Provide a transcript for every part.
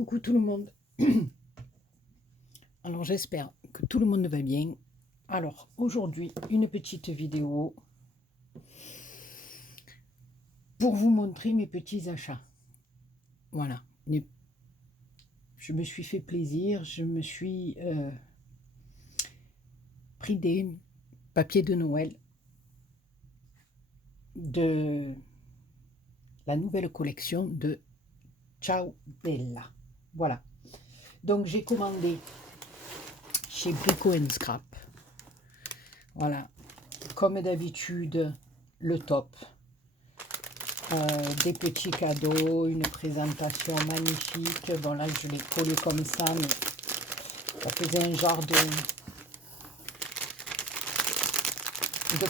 Coucou tout le monde. Alors j'espère que tout le monde va bien. Alors aujourd'hui une petite vidéo pour vous montrer mes petits achats. Voilà. Je me suis fait plaisir. Je me suis pris des papiers de Noël de la nouvelle collection de Ciao Bella. Voilà. Donc j'ai commandé chez Brico Scrap. Voilà, comme d'habitude, le top. Des petits cadeaux, une présentation magnifique. Bon là je l'ai collé comme ça, mais ça faisait un genre de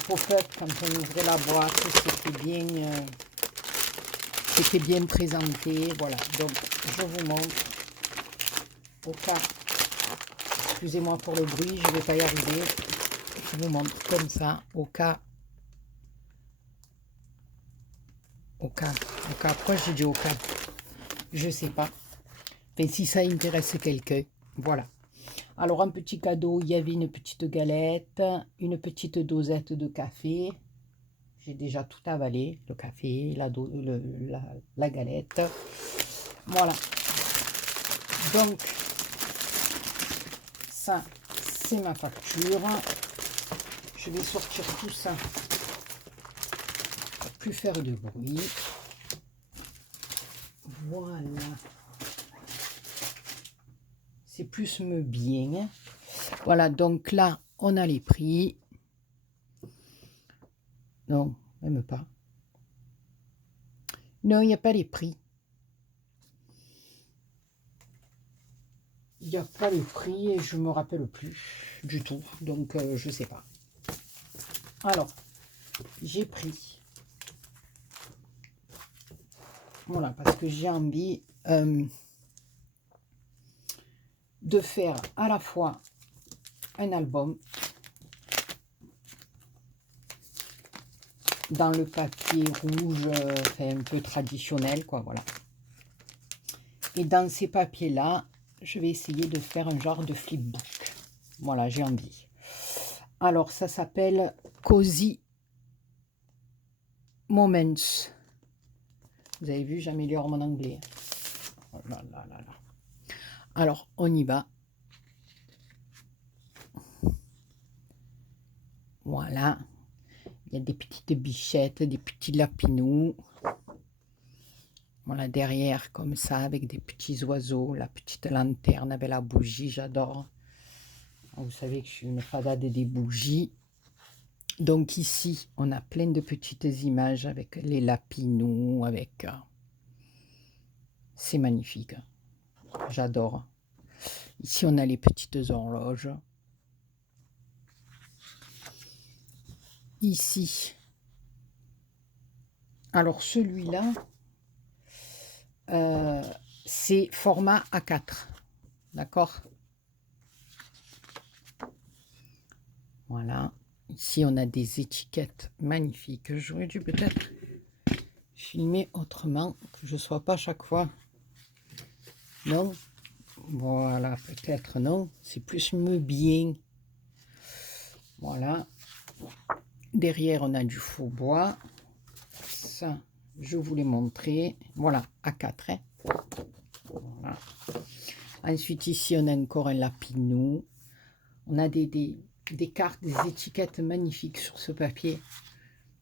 pop-up quand on ouvrait la boîte. C'était bien présenté. Voilà, donc je vous montre au cas, excusez-moi pour le bruit, je ne vais pas y arriver. Je vous montre comme ça, au cas, pourquoi j'ai dit au cas, je sais pas. Mais si ça intéresse quelqu'un, voilà. Alors, un petit cadeau, il y avait une petite galette, une petite dosette de café. J'ai déjà tout avalé, le café, la galette. Voilà. Donc, ça, c'est ma facture. Je vais sortir tout ça pour plus faire de bruit. Voilà. C'est plus me bien. Voilà, donc là, on a les prix. Non, même pas. Non, il n'y a pas les prix. Il n'y a pas les prix et je ne me rappelle plus du tout. Donc, je ne sais pas. Alors, j'ai pris. Voilà, parce que j'ai envie de faire à la fois un album dans le papier rouge, un peu traditionnel, quoi, voilà. Et dans ces papiers-là, je vais essayer de faire un genre de flipbook. Voilà, j'ai envie. Alors, ça s'appelle Cozy Moments. Vous avez vu, j'améliore mon anglais. Oh là là là là. Alors, on y va. Voilà. Il y a des petites bichettes, des petits lapinous. Voilà, derrière, comme ça, avec des petits oiseaux. La petite lanterne avec la bougie, j'adore. Vous savez que je suis une fadade des bougies. Donc ici, on a plein de petites images avec les lapinous, avec... c'est magnifique. J'adore. Ici, on a les petites horloges. Ici. Alors, celui-là, c'est format A4. D'accord? Voilà. Ici, on a des étiquettes magnifiques. J'aurais dû peut-être filmer autrement, que je ne sois pas chaque fois. Non? Voilà, peut-être non. C'est plus me bien. Voilà. Derrière, on a du faux bois. Ça, je vous l'ai montré. Voilà, A4. Hein. Voilà. Ensuite, ici, on a encore un lapinou. On a des cartes, des étiquettes magnifiques sur ce papier.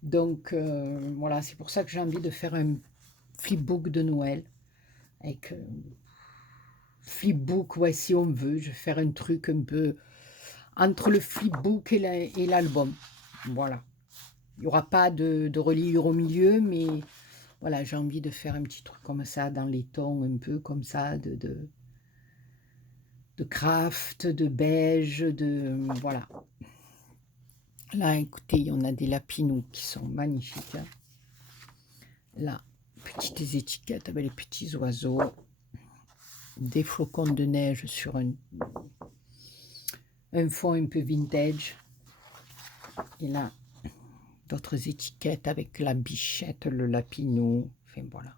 Donc, voilà, c'est pour ça que j'ai envie de faire un flipbook de Noël. Avec flipbook, ouais, si on veut. Je vais faire un truc un peu entre le flipbook et l'album. Voilà. Il n'y aura pas de reliure au milieu, mais voilà, j'ai envie de faire un petit truc comme ça, dans les tons un peu comme ça, de craft, de beige, voilà. Là, écoutez, on a des lapinous qui sont magnifiques. Hein. Là, petites étiquettes avec les petits oiseaux. Des flocons de neige sur un fond un peu vintage. Et là, d'autres étiquettes avec la bichette, le lapinou. Enfin, voilà.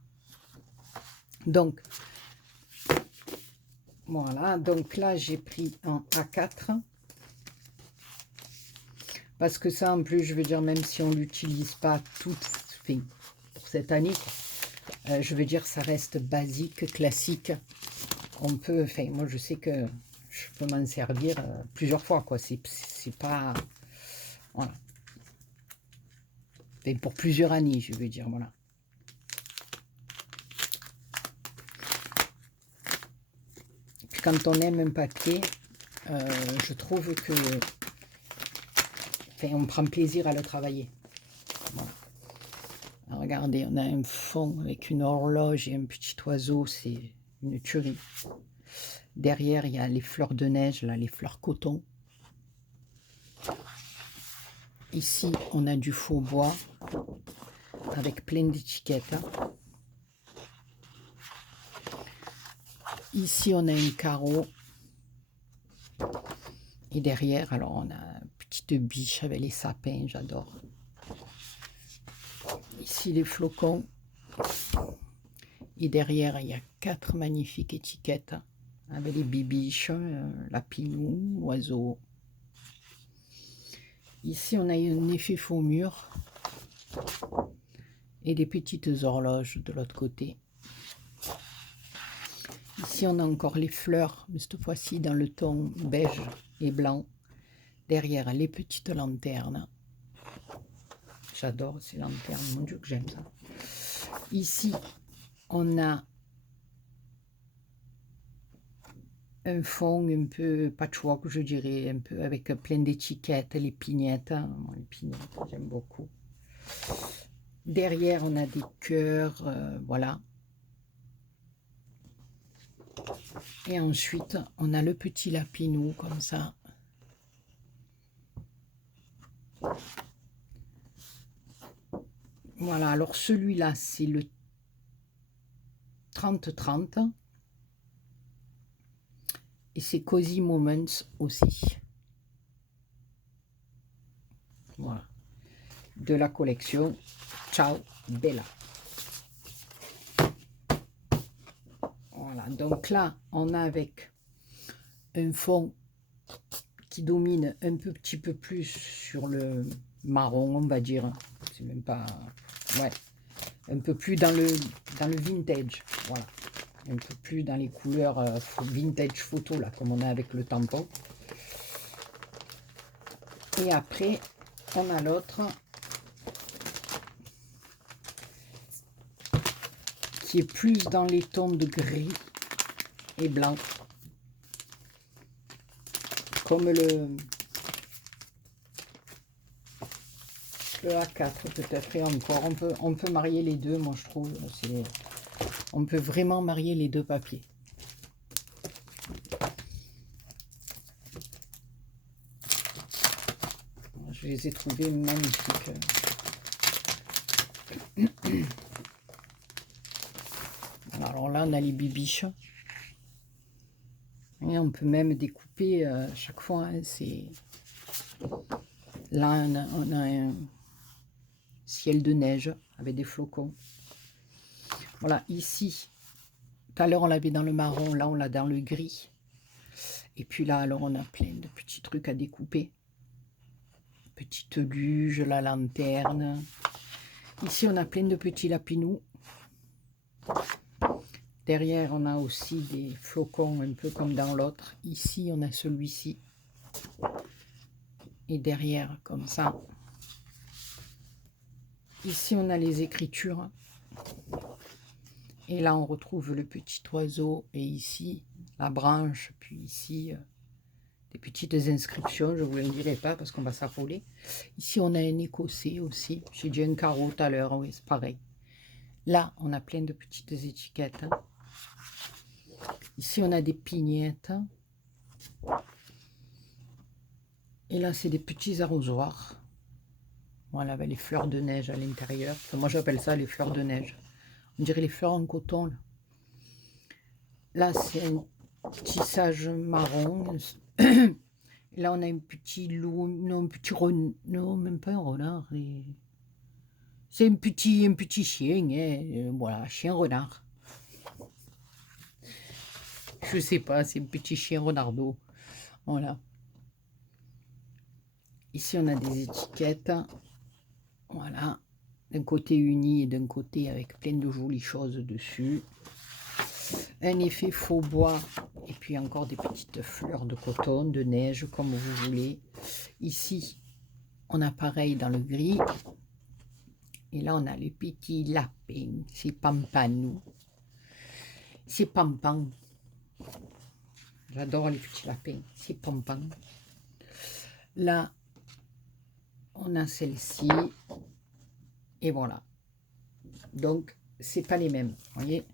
Donc, Voilà, donc là, j'ai pris un A4. Parce que ça, en plus, je veux dire, même si on ne l'utilise pas tout fait pour cette année, je veux dire, ça reste basique, classique. On peut, enfin, moi, je sais que je peux m'en servir plusieurs fois, quoi. C'est pas... Voilà. Et pour plusieurs années, je veux dire, voilà. Et puis quand on aime un papier, je trouve que... Enfin, on prend plaisir à le travailler. Voilà. Alors, regardez, on a un fond avec une horloge et un petit oiseau, c'est une tuerie. Derrière, il y a les fleurs de neige, là, les fleurs coton. Ici, on a du faux bois avec plein d'étiquettes. Ici, on a un carreau. Et derrière, alors, on a une petite biche avec les sapins, j'adore. Ici, les flocons. Et derrière, il y a 4 magnifiques étiquettes avec les bibiches, lapinou, oiseau. Ici, on a un effet faux mur et des petites horloges de l'autre côté. Ici, on a encore les fleurs, mais cette fois-ci dans le ton beige et blanc. Derrière, les petites lanternes. J'adore ces lanternes, mon Dieu que j'aime ça. Ici, on a un fond un peu patchwork, je dirais, un peu avec plein d'étiquettes, les pignettes. Les pignettes, j'aime beaucoup. Derrière, on a des cœurs, voilà. Et ensuite, on a le petit lapinou, comme ça. Voilà, alors celui-là, c'est le 30-30. Et c'est Cozy Moments aussi. Voilà. De la collection Ciao Bella. Voilà, donc là, on a avec un fond qui domine un petit peu plus sur le marron, on va dire. C'est même pas... Ouais, un peu plus dans le vintage. Voilà. Un peu plus dans les couleurs vintage photo, là, comme on a avec le tampon. Et après, on a l'autre qui est plus dans les tons de gris et blanc. Comme le A4 peut-être, et encore. On peut marier les deux, moi je trouve. On peut vraiment marier les deux papiers. Je les ai trouvés magnifiques. Alors là, on a les bibiches. Et on peut même découper chaque fois. Hein, là, on a un ciel de neige avec des flocons. Voilà, ici, tout à l'heure, on l'avait dans le marron. Là, on l'a dans le gris. Et puis là, alors, on a plein de petits trucs à découper. Petite luge, la lanterne. Ici, on a plein de petits lapinous. Derrière, on a aussi des flocons, un peu comme dans l'autre. Ici, on a celui-ci. Et derrière, comme ça. Ici, on a les écritures. Et là, on retrouve le petit oiseau. Et ici, la branche. Puis ici, des petites inscriptions. Je ne vous le dirai pas parce qu'on va s'affoler. Ici, on a un écossais aussi. J'ai dit un carreau tout à l'heure. Oui, c'est pareil. Là, on a plein de petites étiquettes. Ici, on a des pignettes. Et là, c'est des petits arrosoirs. Voilà, avec les fleurs de neige à l'intérieur. Enfin, moi, j'appelle ça les fleurs de neige. On dirait les fleurs en coton. Là, c'est un tissage marron. Là, on a un petit loup, non, un petit renard, non, même pas un renard. C'est un petit chien, hein. Voilà, chien renard. Je sais pas, c'est un petit chien renardeau. Voilà. Ici, on a des étiquettes. Voilà. D'un côté uni et d'un côté avec plein de jolies choses dessus. Un effet faux bois. Et puis encore des petites fleurs de coton, de neige, comme vous voulez. Ici, on a pareil dans le gris. Et là, on a les petits lapins. C'est Pampanou. C'est Pampan. J'adore les petits lapins. C'est Pampan. Là, on a celle-ci. Et voilà. Donc, c'est pas les mêmes. Vous voyez,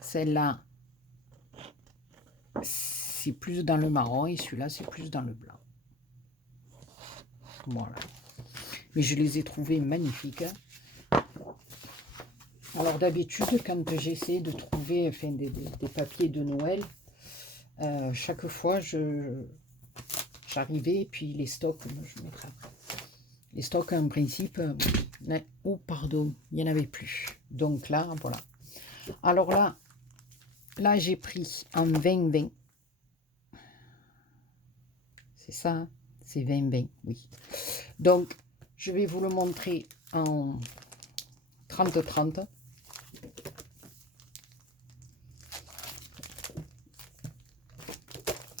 celle-là, c'est plus dans le marron et celui-là, c'est plus dans le blanc. Voilà. Mais je les ai trouvés magnifiques. Alors, d'habitude, quand j'essaie de trouver enfin, des papiers de Noël, chaque fois, j'arrivais et puis les stocks, je mettrai après. Les stocks, en principe, oh pardon, il n'y en avait plus. Donc là, voilà. Alors là j'ai pris en 20-20. C'est ça, hein, c'est 20-20, oui. Donc, je vais vous le montrer en 30-30.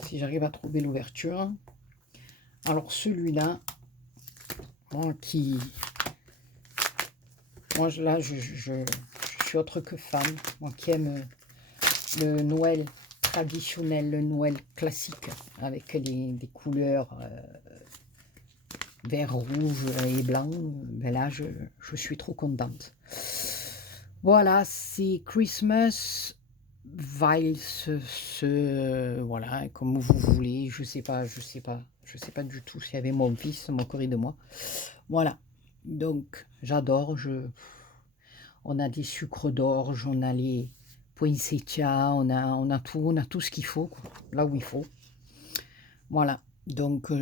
Si j'arrive à trouver l'ouverture. Alors, celui-là, moi, là, je suis autre que fan. Moi qui aime le Noël traditionnel, le Noël classique, avec des couleurs vert, rouge et blanc, ben là, je suis trop contente. Voilà, c'est Christmas Vibes, voilà, comme vous voulez, je sais pas du tout s'il y avait mon fils, moquerie de moi. Voilà, donc j'adore, on a des sucres d'orge, on a les poinsettias, on a tout ce qu'il faut, quoi, là où il faut. Voilà, donc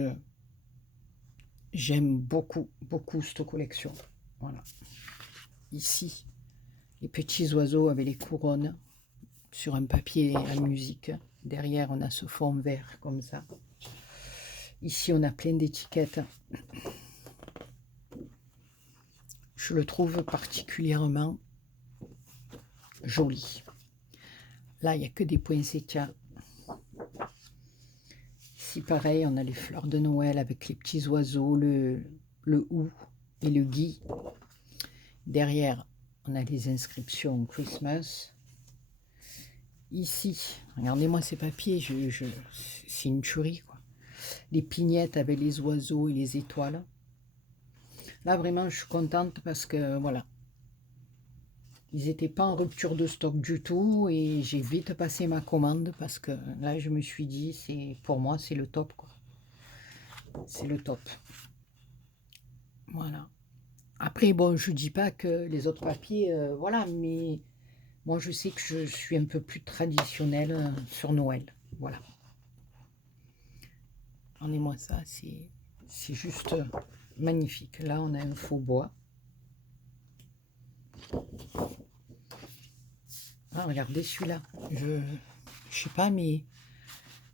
j'aime beaucoup cette collection. Voilà, ici, les petits oiseaux avec les couronnes sur un papier à musique. Derrière, on a ce fond vert comme ça. Ici, on a plein d'étiquettes. Je le trouve particulièrement joli. Là, il n'y a que des poinsettias. Ici, pareil, on a les fleurs de Noël avec les petits oiseaux, le hou et le gui. Derrière, on a les inscriptions Christmas. Ici, regardez-moi ces papiers, c'est une tuerie, quoi. Les pignettes avec les oiseaux et les étoiles. Là, vraiment, je suis contente parce que, voilà, ils n'étaient pas en rupture de stock du tout et j'ai vite passé ma commande parce que là, je me suis dit, pour moi, c'est le top, quoi. C'est le top. Voilà. Après, bon, je dis pas que les autres papiers, voilà, mais moi, je sais que je suis un peu plus traditionnelle sur Noël. Voilà. Regardez-moi ça, c'est juste magnifique. Là, on a un faux bois. Ah, regardez celui-là. Je sais pas, mais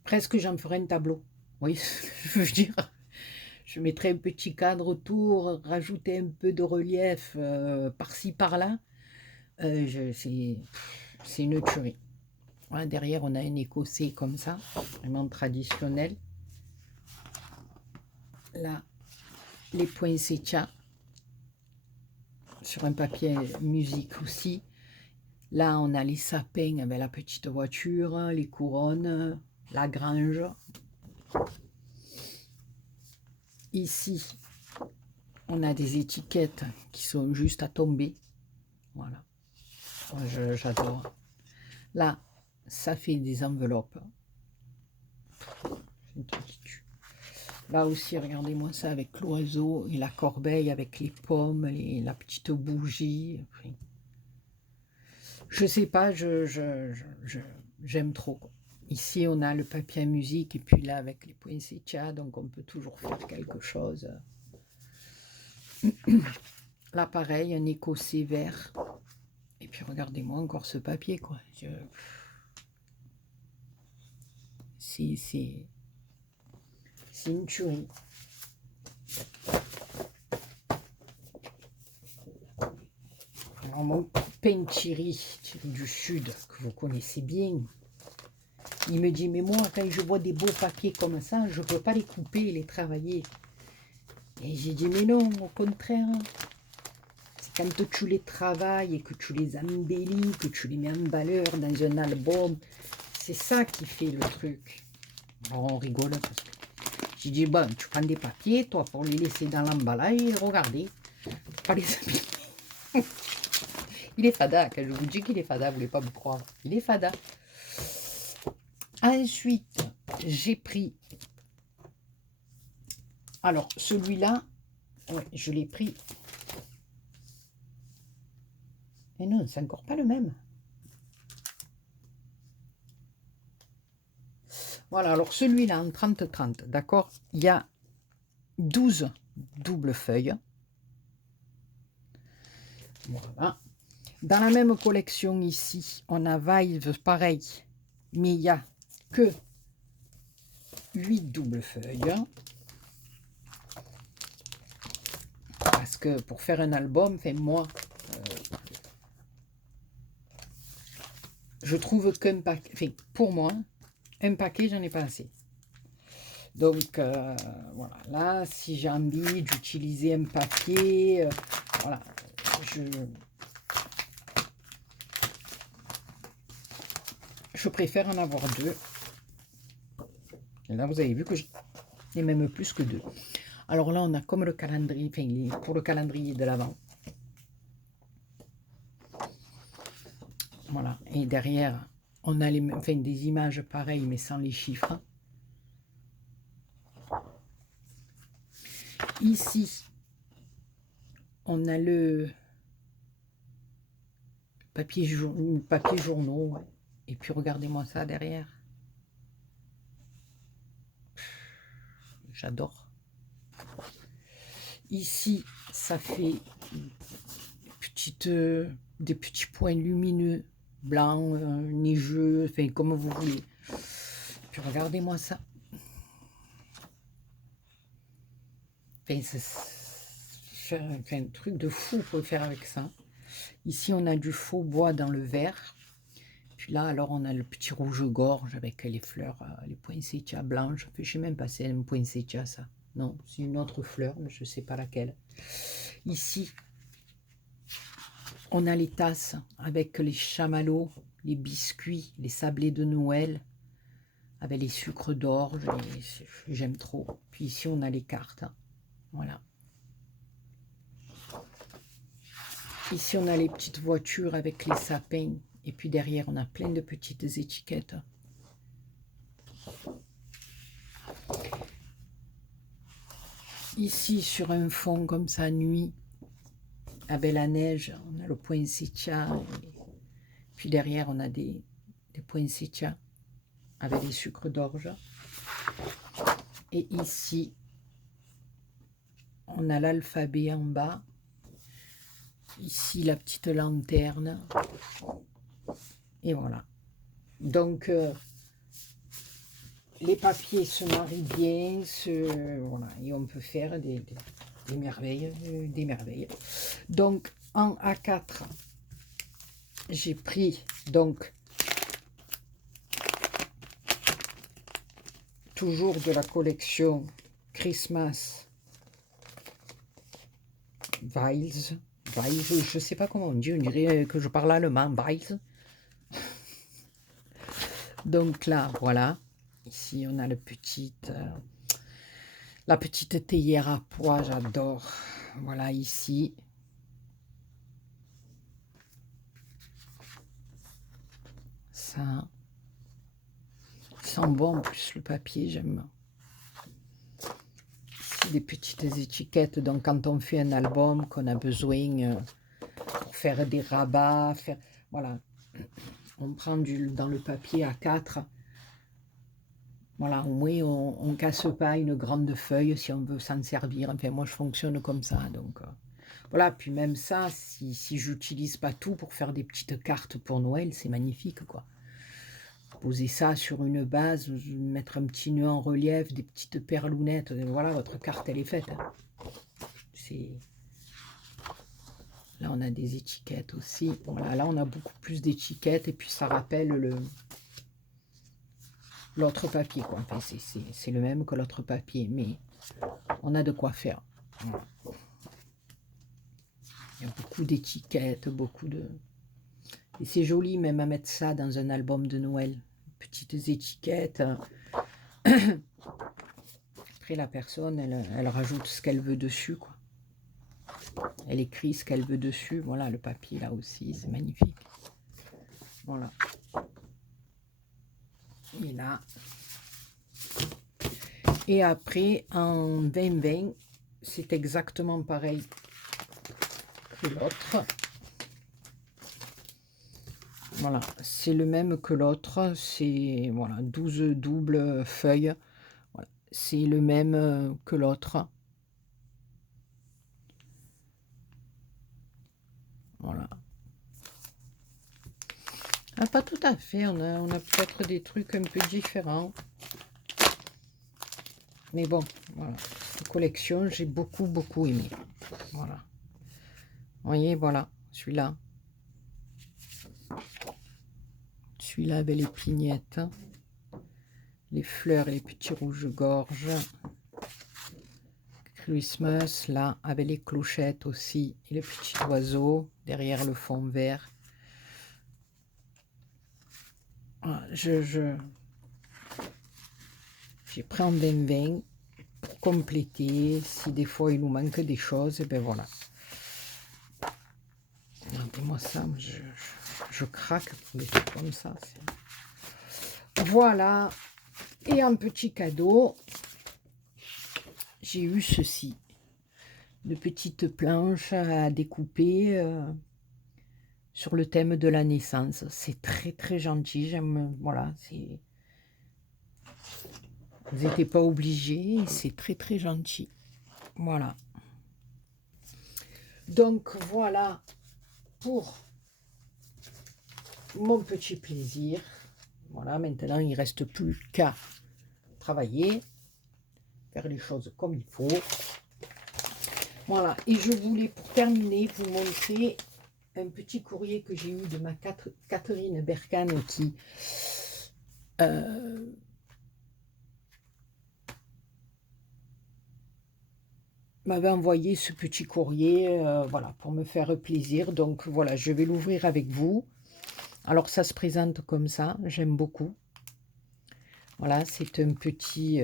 presque j'en ferai un tableau. Oui, je veux dire. Je mettrai un petit cadre autour, rajouter un peu de relief par-ci, par-là. C'est une tuerie. Voilà, derrière, on a un écossais comme ça, vraiment traditionnel. Là, les poinsettias sur un papier musique aussi. Là, on a les sapins avec la petite voiture, les couronnes, la grange. Ici, on a des étiquettes qui sont juste à tomber. Voilà, j'adore. Là, ça fait des enveloppes. Là aussi, regardez-moi ça avec l'oiseau et la corbeille avec les pommes, la petite bougie. Je sais pas, j'aime trop. Ici, on a le papier à musique et puis là, avec les poinsettias, donc on peut toujours faire quelque chose. Là, pareil, un écossais vert. Et puis, regardez-moi encore ce papier, quoi. C'est une tuerie. Alors mon copain Thierry du Sud, que vous connaissez bien, il me dit, mais moi, quand je vois des beaux papiers comme ça, je ne peux pas les couper et les travailler. Et j'ai dit, mais non, au contraire. C'est quand tu les travailles et que tu les embellis, que tu les mets en valeur dans un album. C'est ça qui fait le truc. Alors on rigole parce que j'ai dit, bon, tu prends des papiers, toi, pour les laisser dans l'emballage et regardez. Pas les abîmer. Il est fada, quand je vous dis qu'il est fada, vous ne voulez pas me croire. Il est fada. Ensuite, j'ai pris... Alors, celui-là, ouais, je l'ai pris. Mais non, c'est encore pas le même. Voilà, alors celui-là en 30-30, d'accord, il y a 12 doubles feuilles. Voilà. Dans la même collection ici, on a Vibes pareil, mais il n'y a que 8 doubles feuilles. Parce que pour faire un album, enfin moi, je trouve qu'un paquet, enfin pour moi, un paquet, j'en ai pas assez. Donc voilà, là, si j'ai envie d'utiliser un papier, voilà, je préfère en avoir 2. Et là, vous avez vu que j'ai même plus que 2. Alors là, on a comme le calendrier, enfin, pour le calendrier de l'Avent. Voilà, et derrière, on a des images pareilles, mais sans les chiffres. Ici, on a le papier journaux. Ouais. Et puis, regardez-moi ça derrière. J'adore. Ici, ça fait des petits points lumineux, blancs, neigeux, enfin, comme vous voulez. Puis, regardez-moi ça. C'est un truc de fou pour faire avec ça. Ici, on a du faux bois dans le vert. Puis là, alors, on a le petit rouge-gorge avec les fleurs, les poinsettias blanches. Je ne sais même pas si c'est un poinsettia, ça. Non, c'est une autre fleur, mais je ne sais pas laquelle. Ici, on a les tasses avec les chamallows, les biscuits, les sablés de Noël, avec les sucres d'orge. J'aime trop. Puis ici, on a les cartes. Voilà. Ici, on a les petites voitures avec les sapins. Et puis derrière, on a plein de petites étiquettes. Ici, sur un fond comme ça, nuit, avec la neige, on a le poinsettia. Puis derrière, on a des poinsettias avec des sucres d'orge. Et ici, on a l'alphabet en bas. Ici, la petite lanterne. Et voilà. Donc, les papiers se marient bien. Voilà, et on peut faire des merveilles. Des merveilles. Donc, en A4, j'ai pris donc toujours de la collection Christmas Vibes. Je ne sais pas comment on dit, on dirait que je parle allemand, Vibes. Donc là, voilà. Ici, on a la petite théière à pois, j'adore. Voilà, ici. Ça. Il sent bon en plus le papier, j'aime. Ici, des petites étiquettes. Donc, quand on fait un album, qu'on a besoin pour faire des rabats, voilà. On prend dans le papier A4. Voilà, au moins, on ne casse pas une grande feuille si on veut s'en servir. Enfin, moi, je fonctionne comme ça. Donc, voilà. Puis même ça, si j'utilise pas tout pour faire des petites cartes pour Noël, c'est magnifique, quoi. poser ça sur une base, mettre un petit nœud en relief, des petites perlounettes, voilà, votre carte, elle est faite. Hein. Là, on a des étiquettes aussi. Voilà, là, on a beaucoup plus d'étiquettes et puis ça rappelle l'autre papier, quoi. Enfin, c'est le même que l'autre papier, mais on a de quoi faire. Voilà. Il y a beaucoup d'étiquettes, beaucoup de... Et c'est joli même à mettre ça dans un album de Noël. Petites étiquettes. Après, la personne, elle rajoute ce qu'elle veut dessus, quoi. Elle écrit ce qu'elle veut dessus. Voilà, le papier, là aussi, c'est magnifique. Voilà. Et là. Et après, en 2020, c'est exactement pareil que l'autre. Voilà, c'est le même que l'autre. C'est voilà, 12 doubles feuilles. Voilà, c'est le même que l'autre. Voilà. Ah, pas tout à fait, on a peut-être des trucs un peu différents. Mais bon, voilà. Cette collection, j'ai beaucoup aimé. Voilà. Vous voyez, voilà, celui-là. Celui-là avec les pignettes, les fleurs et les petits rouges-gorges. Christmas, là, avec les clochettes aussi, et les petits oiseaux derrière le fond vert. Voilà, j'ai pris en 2020 pour compléter. Si des fois il nous manque des choses, et ben voilà. Regardez-moi ça, je craque pour des trucs comme ça. Voilà. Et un petit cadeau, j'ai eu ceci. De petites planches à découper sur le thème de la naissance. C'est très gentil. J'aime, voilà, c'est... Vous n'étiez pas obligés, c'est très gentil. Voilà. Donc voilà pour mon petit plaisir. Voilà, maintenant il ne reste plus qu'à travailler, faire les choses comme il faut. Voilà, et je voulais pour terminer vous montrer un petit courrier que j'ai eu de ma Catherine Berkane qui m'avait envoyé ce petit courrier, voilà, pour me faire plaisir. Donc voilà, je vais l'ouvrir avec vous. Alors ça se présente comme ça, j'aime beaucoup. Voilà, c'est un petit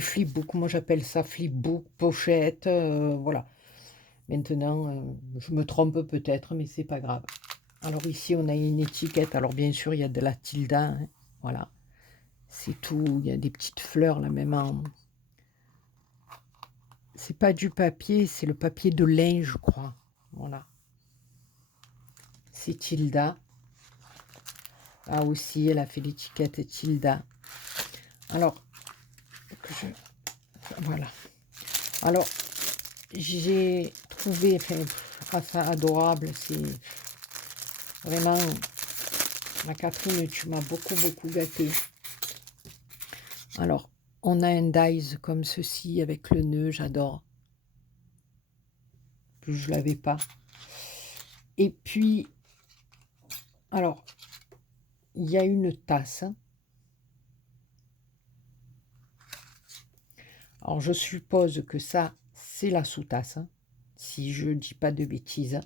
flipbook, moi j'appelle ça flipbook, pochette, voilà. Maintenant, je me trompe peut-être, mais c'est pas grave. Alors ici, on a une étiquette, alors bien sûr, il y a de la tilde, hein, voilà. C'est tout, il y a des petites fleurs là, même en... C'est pas du papier, c'est le papier de lin, je crois. Voilà. C'est Tilda. Ah aussi, elle a fait l'étiquette Tilda. Alors, voilà. Alors, j'ai trouvé, enfin, ça adorable. C'est vraiment, ma Catherine, tu m'as beaucoup gâté. Alors, on a un dies comme ceci avec le nœud, j'adore. Je ne l'avais pas. Et puis, alors, il y a une tasse. Alors, je suppose que ça, c'est la sous-tasse, si je ne dis pas de bêtises.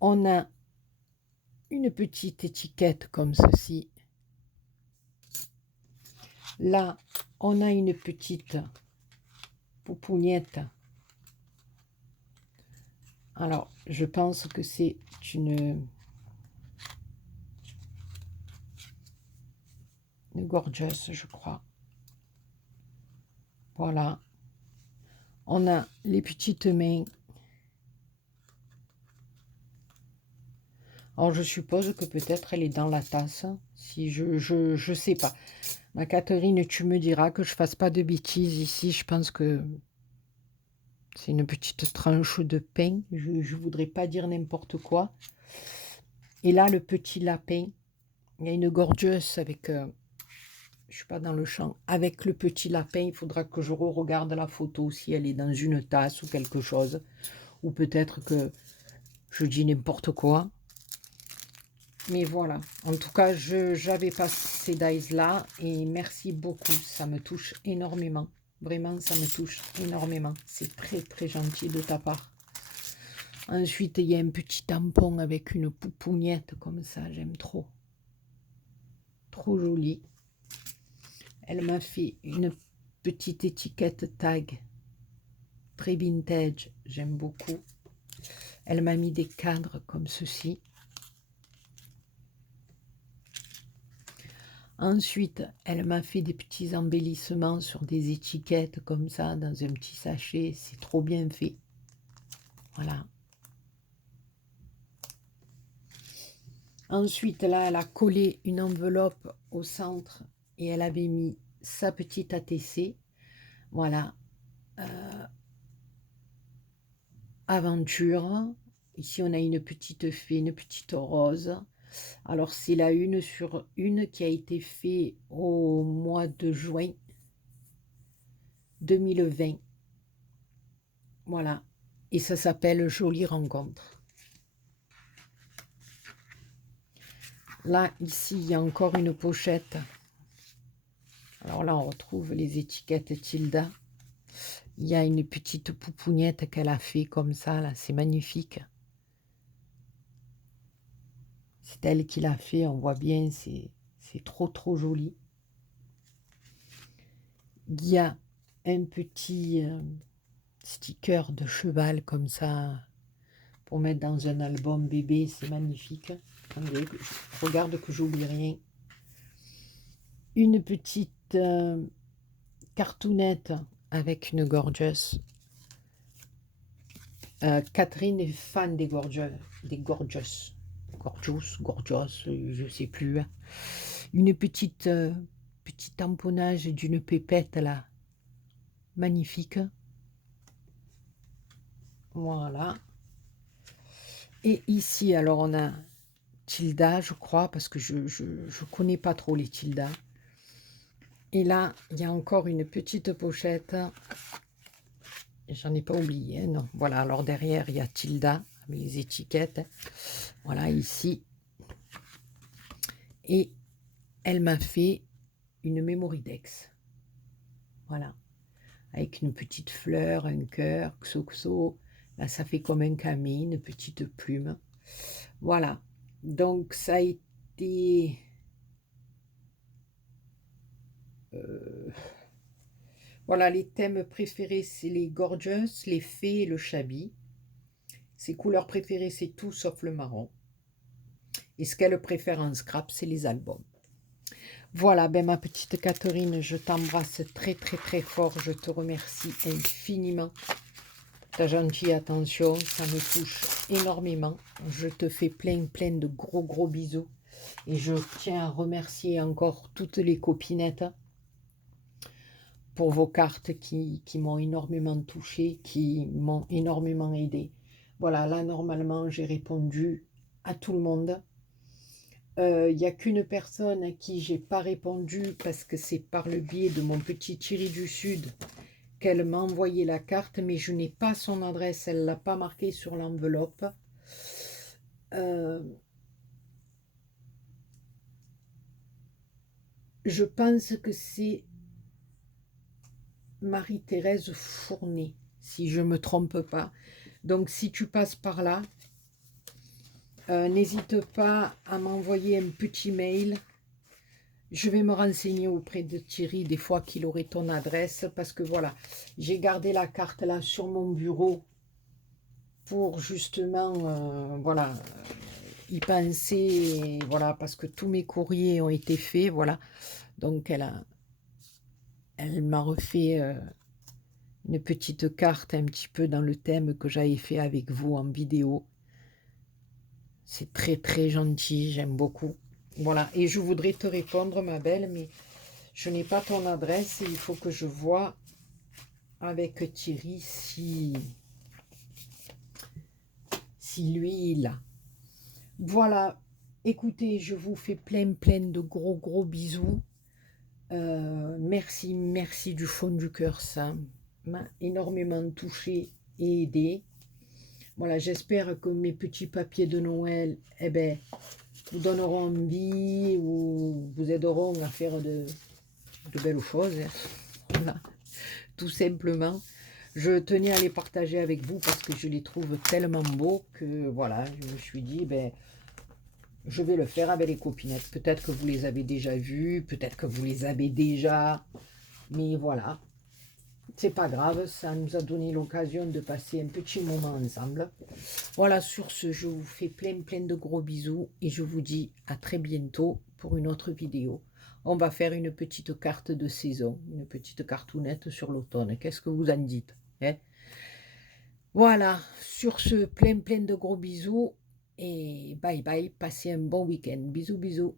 On a une petite étiquette comme ceci. Là, on a une petite poupougnette. Alors, je pense que c'est une gorgeous, je crois. Voilà. On a les petites mains. Alors, je suppose que peut-être elle est dans la tasse. Si je sais pas. Ma Catherine, tu me diras que je fasse pas de bêtises ici. Je pense que c'est une petite tranche de pain. Je voudrais pas dire n'importe quoi. Et là, le petit lapin, il y a une gorgeuse avec, je suis pas dans le champ, avec le petit lapin. Il faudra que je regarde la photo si elle est dans une tasse ou quelque chose. Ou peut-être que je dis n'importe quoi. Mais voilà, en tout cas, j'avais pas ces dies-là et merci beaucoup, ça me touche énormément. Vraiment, ça me touche énormément. C'est très, très gentil de ta part. Ensuite, il y a un petit tampon avec une poupouniette comme ça, j'aime trop. Trop joli. Elle m'a fait une petite étiquette tag, très vintage, j'aime beaucoup. Elle m'a mis des cadres comme ceci. Ensuite, elle m'a fait des petits embellissements sur des étiquettes comme ça, dans un petit sachet. C'est trop bien fait. Voilà. Ensuite, là, elle a collé une enveloppe au centre et elle avait mis sa petite ATC. Voilà. Aventure. Ici, on a une petite fée, une petite rose. Alors, c'est la une sur une qui a été faite au mois de juin 2020. Voilà. Et ça s'appelle Jolie rencontre. Là, ici, il y a encore une pochette. Alors là, on retrouve les étiquettes Tilda. Il y a une petite poupouniette qu'elle a fait comme ça, là. C'est magnifique. C'est elle qui l'a fait, on voit bien, c'est trop, trop joli. Il y a un petit sticker de cheval comme ça pour mettre dans un album bébé, c'est magnifique. Attendez, je regarde que j'oublie rien. Une petite cartoonette avec une gorgeous. Catherine est fan des gorgeous. Gorgeous, je sais plus. Une petite petit tamponnage d'une pépette là. Magnifique. Voilà. Et ici, alors on a Tilda, je crois, parce que je connais pas trop les Tilda. Et là, il y a encore une petite pochette. J'en ai pas oublié, hein, non. Voilà, alors derrière, il y a Tilda, avec les étiquettes. Voilà, ici. Et elle m'a fait une Mémoridex. Voilà. Avec une petite fleur, un cœur, xoxo. Là, ça fait comme un camé, une petite plume. Voilà. Donc, ça a été... Voilà, les thèmes préférés, c'est les gorgeous, les fées et le shabby. Ses couleurs préférées, c'est tout sauf le marron. Et ce qu'elle préfère en scrap, c'est les albums. Voilà, ben ma petite Catherine, je t'embrasse très très très fort. Je te remercie infiniment. Ta gentille attention, ça me touche énormément. Je te fais plein de gros bisous. Et je tiens à remercier encore toutes les copinettes pour vos cartes qui m'ont énormément touchée, qui m'ont énormément aidé. Voilà, là normalement j'ai répondu à tout le monde. Il n'y a qu'une personne à qui j'ai pas répondu parce que c'est par le biais de mon petit Thierry du Sud qu'elle m'a envoyé la carte, mais je n'ai pas son adresse, elle ne l'a pas marqué sur l'enveloppe. Je pense que c'est Marie-Thérèse Fournet, si je ne me trompe pas. Donc si tu passes par là, n'hésite pas à m'envoyer un petit mail. Je vais me renseigner auprès de Thierry des fois qu'il aurait ton adresse parce que voilà, j'ai gardé la carte là sur mon bureau pour justement, voilà, y penser, et voilà, parce que tous mes courriers ont été faits, voilà. Donc elle m'a refait une petite carte un petit peu dans le thème que j'avais fait avec vous en vidéo. C'est très très gentil, j'aime beaucoup. Voilà, et je voudrais te répondre, ma belle, mais je n'ai pas ton adresse et il faut que je vois avec Thierry si lui il a. Voilà, écoutez, je vous fais plein de gros bisous. Merci, merci du fond du cœur, ça m'a énormément touché et aidé. Voilà, j'espère que mes petits papiers de Noël, eh ben, vous donneront envie ou vous aideront à faire de belles choses. Voilà, tout simplement. Je tenais à les partager avec vous parce que je les trouve tellement beaux que voilà, je me suis dit, ben, je vais le faire avec les copinettes. Peut-être que vous les avez déjà vus, peut-être que vous les avez déjà, mais voilà. C'est pas grave, ça nous a donné l'occasion de passer un petit moment ensemble. Voilà, sur ce, je vous fais plein de gros bisous et je vous dis à très bientôt pour une autre vidéo. On va faire une petite carte de saison, une petite cartoonette sur l'automne. Qu'est-ce que vous en dites, hein? Voilà, sur ce, plein de gros bisous et bye bye, passez un bon week-end. Bisous.